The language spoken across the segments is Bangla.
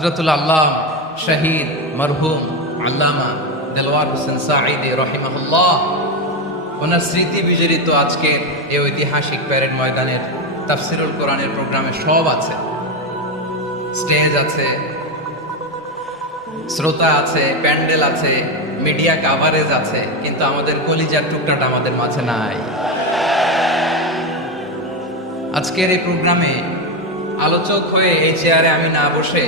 হযরতুল আল্লাহ শহীদ মরহুম আল্লামা দেলওয়ার হোসেন সাঈদী রহিমাহুল্লাহ ওনার স্মৃতি বিজড়িত আজকের এই ঐতিহাসিক প্যারেড ময়দানের তাফসিরুল কোরআনের প্রোগ্রামে সব আছে। স্টেজ আছে, শ্রোতা আছে, প্যান্ডেল আছে, মিডিয়া কাভারেজ আছে, কিন্তু আমাদের কলিজার টুকরাটা আমাদের মাঝে নাই। আজকের এই প্রোগ্রামে আলোচক হয়ে এই চেয়ারে আমি না বসে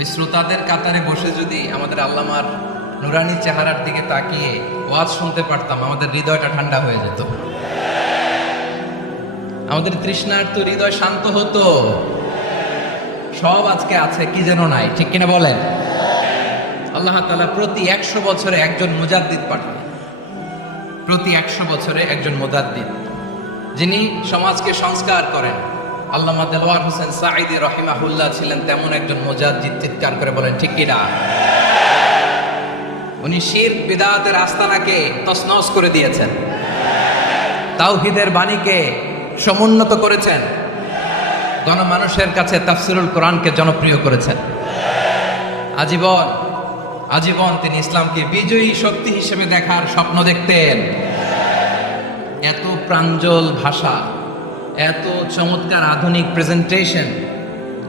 ওই শ্রোতাদের কাতারে বসে যদি আমাদের আল্লামার নুরানি চেহারার দিকে তাকিয়ে ওয়াজ শুনতে পারতাম, আমাদের হৃদয়টা ঠান্ডা হয়ে যেত, আমাদের তৃষ্ণার্ত হৃদয় শান্ত হতো। সব আজকে আছে, কি যেন নাই, ঠিক কিনা বলেন? আল্লাহ তাআলা প্রতি 100 বছরে একজন মুজাদ্দিদ পাঠান, প্রতি 100 বছরে একজন মুজাদ্দিদ, যিনি সমাজকে সংস্কার করেন। আল্লামা দেলওয়ার হোসেন সাঈদী রহিমাহুল্লাহ ছিলেন তেমন একজন মুজাদ্দিদ। চিৎকার করে বলেন ঠিক কিনা? উনি শিরক বিদআতের আস্তানাকে তছনছ করে দিয়েছেন, তাওহীদের বাণীকে সমুন্নত করেছেন, গণমানুষের কাছে তাফসিরুল কোরআনকে জনপ্রিয় করেছেন। আজীবন তিনি ইসলামকে বিজয়ী শক্তি হিসেবে দেখার স্বপ্ন দেখতেন। এত প্রাঞ্জল ভাষা, এত চমৎকার আধুনিক প্রেজেন্টেশন,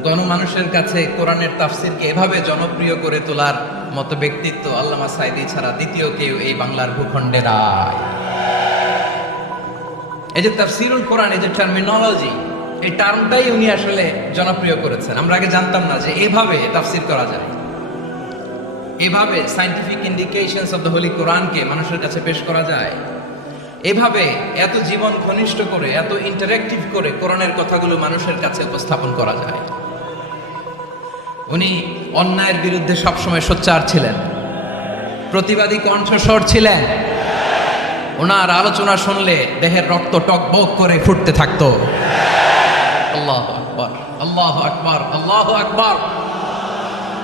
গণমানুষের কাছে কোরআনের তাফসিরকে এভাবে জনপ্রিয় করে তোলার মতো ব্যক্তিত্ব আল্লামা সাঈদী ছাড়া দ্বিতীয় কেউ এই বাংলার ভূখণ্ডে নাই। এই যে তাফসিরুল কোরআন, এই যে টার্মিনোলজি, এই টার্মটাই উনি আসলে জনপ্রিয় করেছেন। আমরা আগে জানতাম না যে এইভাবে তাফসির করা যায়, এভাবে scientific indications of the Holi কোরআনকে মানুষের কাছে পেশ করা যায়, এভাবে এত জীবন ঘনিষ্ঠ করে, এত ইন্টারেক্টিভ করে কোরআনের কথাগুলো মানুষের কাছে উপস্থাপন করা যায়। উনি অন্যায়ের বিরুদ্ধে সবসময় সোচ্চার ছিলেন, প্রতিবাদী কণ্ঠস্বর ছিলেন। ওনার আলোচনা শুনলে দেহের রক্ত টকবক করে ফুটতে থাকতো। আল্লাহু আকবার, আল্লাহু আকবার, আল্লাহু আকবার।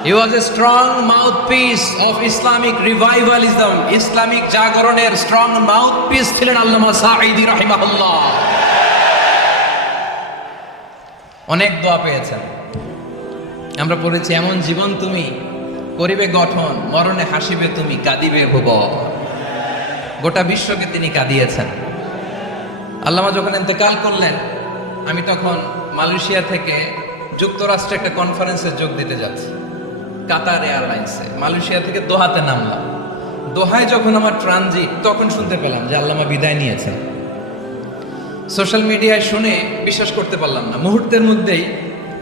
He was a strong mouthpiece of Islamic revivalism. Islamic জাগরণের স্ট্রং মাউথপিস ছিলেন আল্লামা সাঈদী রাহিমাহুল্লাহ। অনেক দোয়া পেয়েছেন, আমরা পড়েছি, এমন জীবন তুমি করিবে গঠন, মরণে হাসিবে তুমি, কাঁদিবে ভুবন। গোটা বিশ্বকে তিনি কাঁদিয়েছেন। আল্লামা যখন ইন্তেকাল করলেন, আমি তখন মালয়েশিয়া থেকে যুক্তরাষ্ট্রে একটা কনফারেন্সে যোগ দিতে যাচ্ছি, কাতার এয়ারলাইন্সে। মালয়েশিয়া থেকে দোহাতে নামলাম। দোহায় যখন আমার ট্রানজিট, তখন শুনতে পেলাম যে আল্লামা বিদায় নিয়েছেন। সোশ্যাল মিডিয়ায় শুনে বিশ্বাস করতে পারলাম না। মুহূর্তের মধ্যেই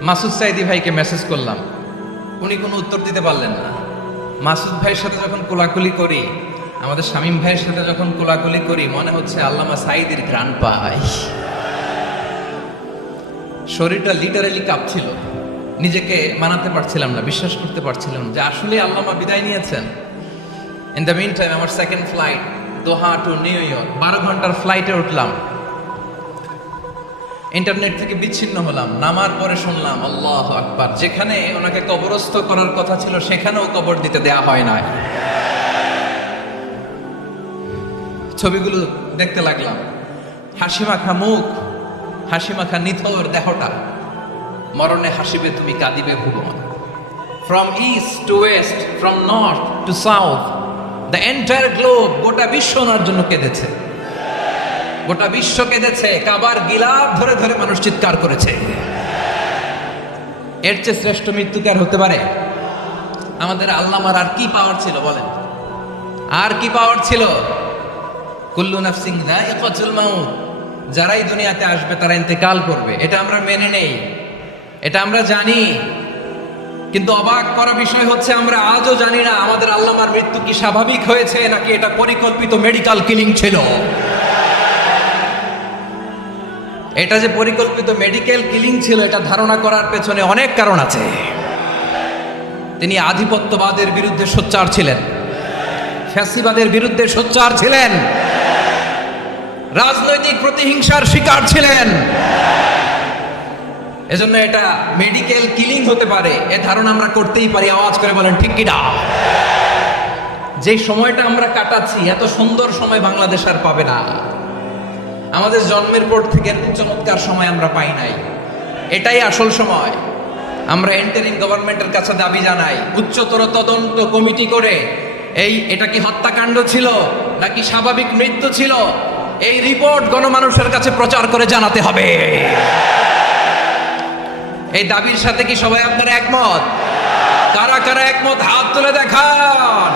মাসুদ সাঈদী ভাইকে মেসেজ করলাম, উনি কোনো উত্তর দিতে পারলেন না। মাসুদ ভাইয়ের সাথে যখন কোলাকুলি করি, আমাদের শামীম ভাইয়ের সাথে যখন কোলাকুলি করি, মনে হচ্ছে আল্লামা সাঈদীর ঘ্রাণ পাই। শরীরটা লিটারালি কাঁপছিল, নিজেকে মানাতে পারছিলাম না, বিশ্বাস করতে পারছিলাম যে আসলে আল্লামা বিদায় নিয়েছেন। ইন দ্য মিন টাইম আমার সেকেন্ড ফ্লাইট, দোহা টু নিউ ইয়র্ক, 12 ঘন্টার ফ্লাইটে উঠলাম। ইন্টারনেট থেকে বিচ্ছিন্ন হলাম। নামার পরে শুনলাম আল্লাহু আকবার, যেখানে ওনাকে কবরস্থ করার কথা ছিল সেখানেও কবর দিতে দেয়া হয় না। ছবিগুলো দেখতে লাগলাম, হাসি মাখা মুখ, হাসি মাখা নিথর দেহটা, মরণে হাসিবে তুমি, কাঁদিবে ভুবন। From east to west, from north to south, the entire globe, গোটা বিশ্ব ওনার জন্য কেঁদেছে, গোটা বিশ্ব কেঁদেছে। কাবার গিলাফ ধরে ধরে মানুষ চিৎকার করেছে। এর চেয়ে শ্রেষ্ঠ মৃত্যু কি আর হতে পারে? আমাদের আল্লামার আর কি পাওয়ার ছিল বলেন? আর কি পাওয়ার ছিল? কুল্লু নাফসিন যায়িকাতুল মাউত, যারাই দুনিয়াতে আসবে তারা ইন্তেকাল করবে, এটা আমরা মেনে নেই, এটা আমরা জানি। কিন্তু অবাক করা বিষয় হচ্ছে, আমরা আজও জানি না আমাদের আল্লামার মৃত্যু কি স্বাভাবিক হয়েছে নাকি এটা পরিকল্পিত মেডিকেল কিলিং ছিল। এটা যে পরিকল্পিত মেডিকেল কিলিং ছিল, এটা ধারণা করার পেছনে অনেক কারণ আছে। তিনি আধিপত্যবাদের বিরুদ্ধে সোচ্চার ছিলেন, ফ্যাসিবাদের বিরুদ্ধে সোচ্চার ছিলেন, রাজনৈতিক প্রতিহিংসার শিকার ছিলেন। এজন্য এটা মেডিকেল কিলিং হতে পারে এ ধারণা আমরা করতেই পারি। আওয়াজ করে বলেন ঠিক কিনা? যে সময়টা আমরা কাটাচ্ছি, এত সুন্দর সময় বাংলাদেশ আর পাবে না। আমাদের জন্মের পর থেকে এরকম চমৎকার সময় আমরা পাই নাই। এটাই আসল সময়। আমরা এন্টারিং গভর্নমেন্টের কাছে দাবি জানাই, উচ্চতর তদন্ত কমিটি করে এটা কি হত্যাকাণ্ড ছিল নাকি স্বাভাবিক মৃত্যু ছিল, এই রিপোর্ট গণমানুষের কাছে প্রচার করে জানাতে হবে। এই দাবির সাথে কি সবাই আপনারা একমত? কারা কারা একমত হাত তুলে দেখান।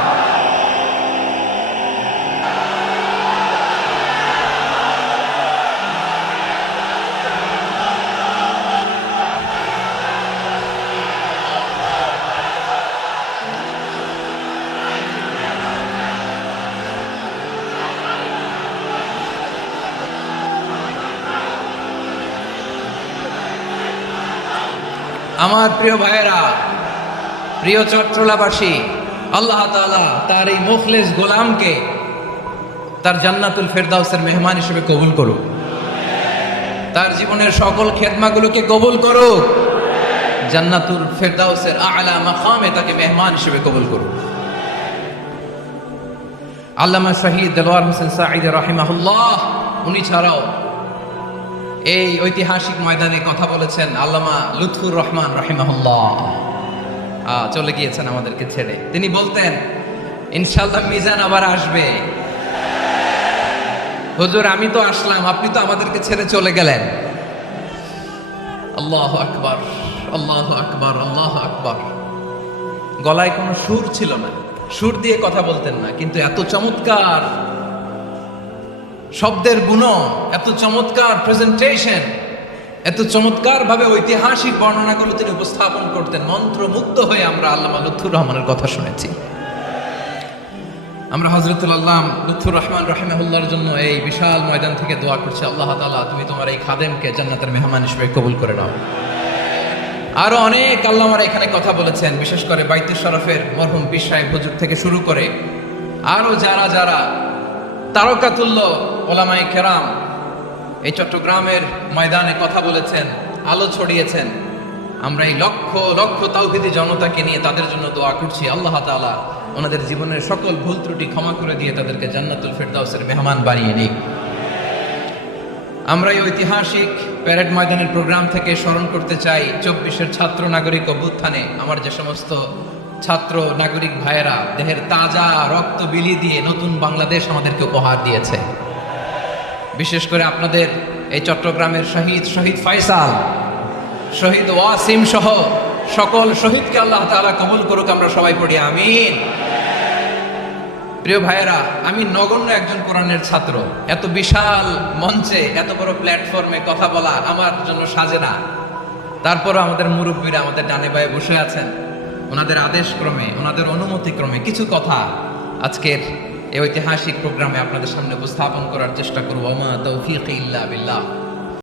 আমার প্রিয় ভাইয়েরা, প্রিয় চট্টলাবাসী, আল্লাহ তাআলা তার এই মুখলেস গোলামকে তার জান্নাতুল ফেরদাউসের মেহমান হিসেবে কবুল করুক, তার জীবনের সকল খেদমাগুলোকে কবুল করুক, জান্নাতুল ফেরদাউসের আলা মাকামে তাকে মেহমান হিসেবে কবুল করুক। আল্লামা শহীদ দেলোয়ার হোসেন সাঈদী রাহিমাহুল্লাহ, উনি ছাড়াও এই ঐতিহাসিক ময়দানে কথা বলেছেন আল্লামা লুৎফুর রহমান রাহিমাহুল্লাহ, চলে গিয়েছেন আমাদেরকে ছেড়ে। তিনি বলতেন, ইনশাআল্লাহ মিজান আবার আসবে। হুজুর আমি তো আসলাম, আপনি তো আমাদেরকে ছেড়ে চলে গেলেন। আল্লাহু আকবার, আল্লাহু আকবার, আল্লাহু আকবার। গলায় কোনো সুর ছিল না, সুর দিয়ে কথা বলতেন না, কিন্তু এত চমৎকার শব্দের গুণন, এত চমৎকার প্রেজেন্টেশন, এত চমৎকার ভাবে ঐতিহাসিক বর্ণনাগুলো তিনি উপস্থাপন করতেন। মন্ত্রমুগ্ধ হয়ে আমরা আল্লামা লুৎফুর রহমানের কথা শুনেছি। আমরা হযরতুল আল্লাহ লুৎফুর রহমান রাহিমাহুল্লাহর জন্য এই বিশাল ময়দান থেকে দোয়া করছি, আল্লাহ তাআলা তুমি তোমার এই খাদেমকে জান্নাতের মেহমান হিসেবে কবুল করে নাও। আরো অনেক আল্লামারা এখানে কথা বলেছেন, বিশেষ করে বাইতুল শরফের মরহুম পীর সাহেব হুজুর থেকে শুরু করে আরো যারা যারা তারকাতুল্য ওলামায়ে কেরাম এই চট্টগ্রামের ময়দানে কথা বলেছেন, আলো ছড়িয়েছেন। আমরা এই লক্ষ লক্ষ তাওহীদি জনতাকে নিয়ে তাদের জন্য দোয়া করছি, আল্লাহ তাআলা ওনাদের জীবনের সকল ভুল ত্রুটি ক্ষমা করে দিয়ে তাদেরকে জান্নাতুল ফেরদাউসের মেহমান বানিয়ে নিক। আমরা এই ঐতিহাসিক প্যারেড ময়দানের প্রোগ্রাম থেকে স্মরণ করতে চাই 24-এর ছাত্র নাগরিক অভ্যুত্থানে আমার যে সমস্ত ছাত্র নাগরিক ভাইয়েরা দেহের তাজা রক্ত বিলিয়ে দিয়ে নতুন বাংলাদেশ আমাদেরকে উপহার দিয়েছে। বিশেষ করে আপনাদের এই চট্টগ্রামের শহীদ ফয়সাল, শহীদ ওয়াসিম সহ সকল শহীদকে আল্লাহ তাআলা কবুল করুক। আমরা সবাই পড়ি আমিন। প্রিয় ভাইয়েরা, আমি নগণ্য একজন কোরআনের ছাত্র, এত বিশাল মঞ্চে এত বড় প্ল্যাটফর্মে কথা বলা আমার জন্য সাজে না। তারপরও আমাদের মুরব্বীরা আমাদের ডানে বায়ে বসে আছেন, ওনাদের আদেশ ক্রমে, ওনাদের অনুমতি ক্রমে কিছু কথা আজকের এই ঐতিহাসিক প্রোগ্রামে আপনাদের সামনে উপস্থাপন করার চেষ্টা করব। ওমা তৌফিক ইল্লা বিল্লাহ।